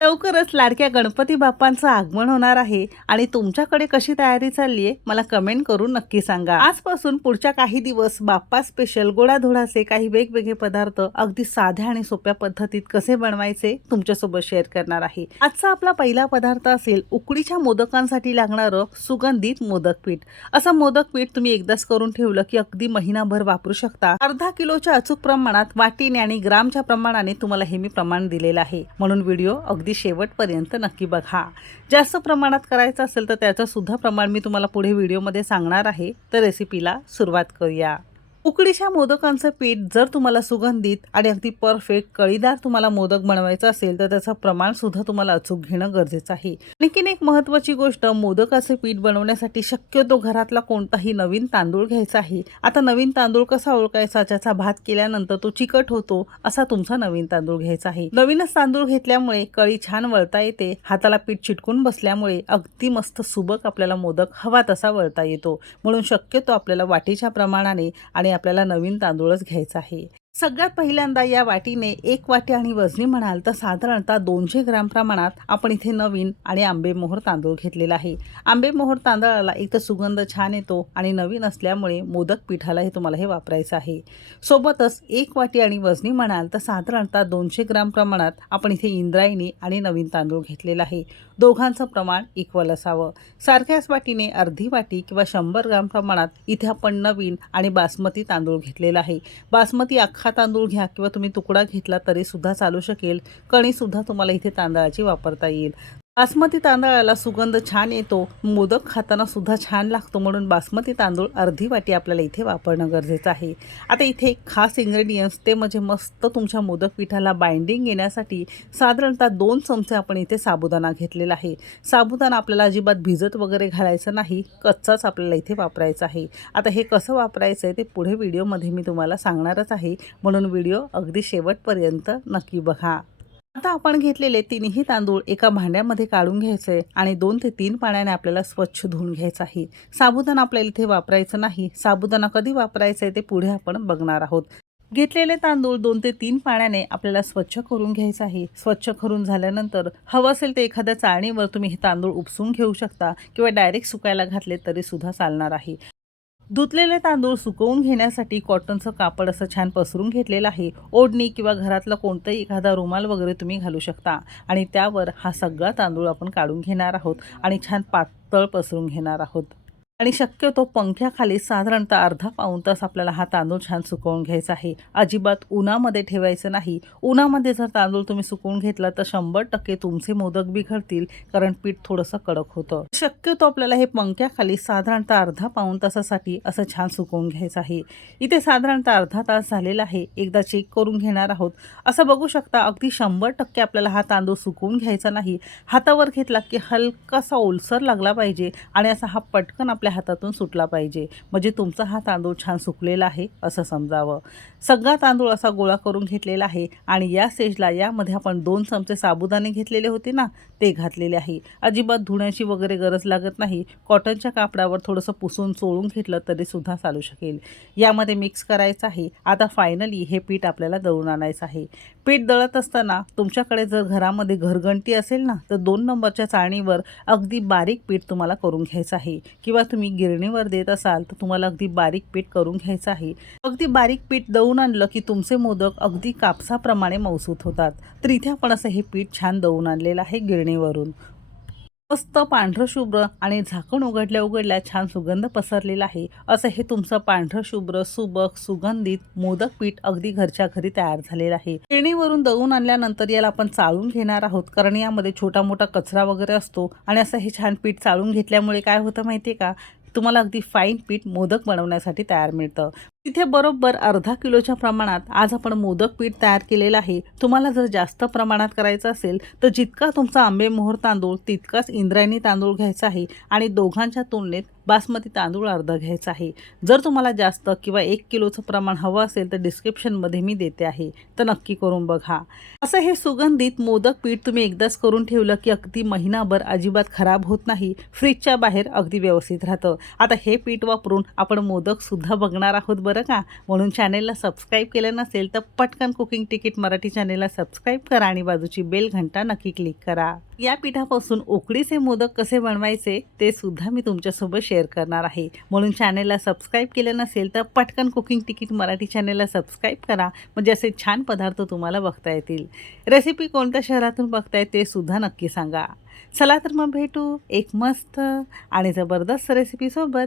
लवकरच लाडक्या गणपती बाप्पांचं आगमन होणार आहे आणि तुमच्याकडे कशी तयारी चालली आहे मला कमेंट करून नक्की सांगा. आजपासून पुढच्या काही दिवस बाप्पा स्पेशल गोडाधोडाचे काही वेगवेगळे पदार्थ अगदी साध्या आणि सोप्या पद्धतीत कसे बनवायचे तुमच्यासोबत शेअर करणार आहे. आजचा आपला पहिला पदार्थ असेल उकडीच्या मोदकांसाठी लागणारं सुगंधित मोदक पीठ असं मोदक पीठ तुम्ही एकदाच करून ठेवलं की अगदी महिनाभर वापरू शकता. अर्धा किलोच्या अचूक प्रमाणात वाटीने आणि ग्रामच्या प्रमाणाने तुम्हाला हे मी प्रमाण दिलेलं आहे. म्हणून व्हिडिओ अगदी अगदी शेवटपर्यंत नक्की बघा. जास्त प्रमाणात करायचं असेल तर त्याचंसुद्धा प्रमाण मी तुम्हाला पुढे व्हिडिओमध्ये सांगणार आहे. तर रेसिपीला सुरुवात करूया. उकडीच्या मोदकांचं पीठ जर तुम्हाला सुगंधित आणि अगदी परफेक्ट कळीदार तुम्हाला मोदक बनवायचं असेल तर त्याचं प्रमाण सुद्धा तुम्हाला अचूक घेणं गरजेचं आहे. आणखीन एक महत्त्वाची गोष्ट मोदकाचे पीठ बनवण्यासाठी शक्यतो घरातला कोणताही नवीन तांदूळ घ्यायचा आहे. आता नवीन तांदूळ कसा ओळखायचा? ज्याचा भात केल्यानंतर तो चिकट होतो असा तुमचा नवीन तांदूळ घ्यायचा आहे. नवीनच तांदूळ घेतल्यामुळे कळी छान वळता येते. हाताला पीठ चिटकून बसल्यामुळे अगदी मस्त सुबक आपल्याला मोदक हवा तसा वळता येतो. म्हणून शक्यतो आपल्याला वाटीच्या प्रमाणाने आणि आपल्याला नवीन तांदूळच घ्यायचा आहे. सगळ्यात पहिल्यांदा या वाटीने एक वाटी आणि वजनी म्हणाल तर साधारणतः दोनशे ग्राम प्रमाणात आपण इथे नवीन आणि आंबेमोहर तांदूळ घेतलेला आहे. आंबेमोहर तांदळाला एक तर सुगंध छान येतो आणि नवीन असल्यामुळे मोदक पिठाला हे तुम्हाला हे वापरायचं आहे. सोबतच एक वाटी आणि वजनी म्हणाल तर साधारणतः दोनशे ग्राम प्रमाणात आपण इथे इंद्रायणी आणि नवीन तांदूळ घेतलेला आहे. दोघांचं प्रमाण इक्वल असावं. सारख्याच वाटीने अर्धी वाटी किंवा शंभर ग्राम प्रमाणात इथे आपण नवीन आणि बासमती तांदूळ घेतलेला आहे. बासमती अख्खा तांदूळ घ्या किंवा तुम्ही तुकडा घेतला तरी सुद्धा चालू शकेल. कणीसुद्धा तुम्हाला इथे तांदळाची वापरता येईल. बासमती तांदळाला सुगंध छान येतो. मोदक खाताना सुद्धा छान लागतो म्हणून बासमती तांदूळ अर्धी वाटी आपल्याला इथे वापरणं गरजेचं आहे. आता इथे एक खास इंग्रेडियन्स ते म्हणजे मस्त तुमच्या मोदक पिठाला बाइंडिंग येण्यासाठी साधारणतः दोन चमचे आपण इथे साबुदाणा घेतलेला आहे. साबुदाणा आपल्याला अजिबात भिजत वगैरे घालायचं नाही. कच्चाच आपल्याला इथे वापरायचा आहे. आता हे कसं वापरायचं आहे ते पुढे व्हिडिओमध्ये मी तुम्हाला सांगणारच आहे. म्हणून व्हिडिओ अगदी शेवटपर्यंत नक्की बघा. आता आपण घेतलेले तिन्ही तांदूळ एका भांड्यामध्ये काढून घ्यायचे आणि दोन ते तीन पाण्याने आपल्याला स्वच्छ धुवून घ्यायचं आहे. साबुदाणा आपल्याला इथे वापरायचं नाही. साबुदाणा कधी वापरायचं आहे ते पुढे आपण बघणार आहोत. घेतलेले तांदूळ दोन ते तीन पाण्याने आपल्याला स्वच्छ करून घ्यायचं आहे. स्वच्छ करून झाल्यानंतर हवं असेल तर एखाद्या चाळणीवर तुम्ही हे तांदूळ उपसून घेऊ शकता किंवा डायरेक्ट सुकायला घातले तरी सुद्धा चालणार आहे. धुतलेले तांदूळ सुकवून घेण्यासाठी कॉटनचं कापड असं छान पसरून घेतलेलं आहे. ओढणी किंवा घरातला कोणताही एखादा रुमाल वगैरे तुम्ही घालू शकता. आणि त्यावर हा सगळा तांदूळ आपण काढून घेणार आहोत आणि छान पातळ पसरून घेणार आहोत. आणि शक्यतो पंख्याखाली साधारणतः अर्धा पाऊण तास आपल्याला हा तांदूळ छान सुकवून घ्यायचा आहे. अजिबात उन्हामध्ये ठेवायचं नाही. उन्हामध्ये जर तांदूळ तुम्ही सुकवून घेतला तर शंभर टक्के तुमचे मोदक बिघडतील कारण पीठ थोडंसं कडक होतं. शक्यतो आपल्याला हे पंख्याखाली साधारणतः अर्धा पाऊण तासासाठी असं छान सुकवून घ्यायचं आहे. इथे साधारणतः अर्धा तास झालेला आहे. एकदा चेक करून घेणार आहोत. असं बघू शकता अगदी शंभर टक्के आपल्याला हा तांदूळ सुकवून घ्यायचा नाही. हातावर घेतला की हलकासा ओलसर लागला पाहिजे आणि असा हा पटकन आपल्या आपल्या हातातून सुटला पाहिजे. म्हणजे तुमचा हा तांदूळ छान सुकलेला आहे असं समजावं. सगळा तांदूळ असा गोळा करून घेतलेला आहे आणि या स्टेजला यामध्ये आपण दोन चमचे साबुदाणे घेतलेले होते ना ते घातलेले आहे. अजिबात धुण्याची वगैरे गरज लागत नाही. कॉटनच्या कापडावर थोडंसं पुसून चोळून घेतलं तरी सुद्धा चालू शकेल. यामध्ये मिक्स करायचं आहे. आता फायनली हे पीठ आपल्याला दळून आणायचं आहे. पीठ दळत असताना तुमच्याकडे जर घरामध्ये घरघंटी असेल ना तर दोन नंबरच्या चाळणीवर अगदी बारीक पीठ तुम्हाला करून घ्यायचं आहे. किंवा तुम्ही गिरणीवर देत असाल तर तुम्हाला अगदी बारीक पीठ करून घ्यायचं आहे. अगदी बारीक पीठ दळून आणलं की तुमचे मोदक अगदी कापसाप्रमाणे मौसूत होतात. तर इथे आपण असं हे पीठ छान दळून आणलेलं आहे गिरणीवरून. मस्त पांढरं शुभ्र आणि झाकण उघडल्या उघडल्या छान सुगंध पसरलेला आहे. असं हे तुमचं पांढरं शुभ्र सुबक सुगंधित मोदक पीठ अगदी घरच्या घरी तयार झालेलं आहे. केणीवरून दळून आणल्यानंतर याला आपण चाळून घेणार आहोत कारण यामध्ये छोटा मोठा कचरा वगैरे असतो. आणि असं हे छान पीठ चाळून घेतल्यामुळे काय होतं माहिती आहे का? तुम्हाला अगदी फाईन पीठ मोदक बनवण्यासाठी तयार मिळतं. तिथे बरोबर अर्धा किलोच्या प्रमाणात आज आपण मोदक पीठ तयार केलेलं आहे. तुम्हाला जर जास्त प्रमाणात करायचं असेल तर जितका तुमचा आंबेमोहर तांदूळ तितकाच इंद्रायणी तांदूळ घ्यायचा आहे आणि दोघांच्या तुलनेत बासमती तांदूळ अर्धा घ्यायचा आहे. जर तुम्हाला जास्त किंवा एक किलोचं प्रमाण हवं असेल तर डिस्क्रिप्शनमध्ये मी देते आहे. तर नक्की करून बघा. असं हे सुगंधित मोदक पीठ तुम्ही एकदाच करून ठेवलं की अगदी महिनाभर अजिबात खराब होत नाही. फ्रीजच्या बाहेर अगदी व्यवस्थित राहतं. आता हे पीठ वापरून आपण मोदकसुद्धा बघणार आहोत बरं. बरं का. म्हणून चॅनेलला सबस्क्राईब केलं नसेल तर पटकन कुकिंग तिकीट मराठी चॅनेलला सबस्क्राईब करा आणि बाजूची बेल घंटा नक्की क्लिक करा. या पिठापासून उकडीचे मोदक कसे बनवायचे ते सुद्धा मी तुमच्यासोबत शेअर करणार आहे. म्हणून चॅनेलला सबस्क्राईब केलं नसेल तर पटकन कुकिंग तिकीट मराठी चॅनेलला सबस्क्राईब करा. म्हणजे असे छान पदार्थ तुम्हाला बघता येतील. रेसिपी कोणत्या शहरातून बघताय ते सुद्धा नक्की सांगा. चला तर मग भेटू एक मस्त आणि जबरदस्त रेसिपीसोबत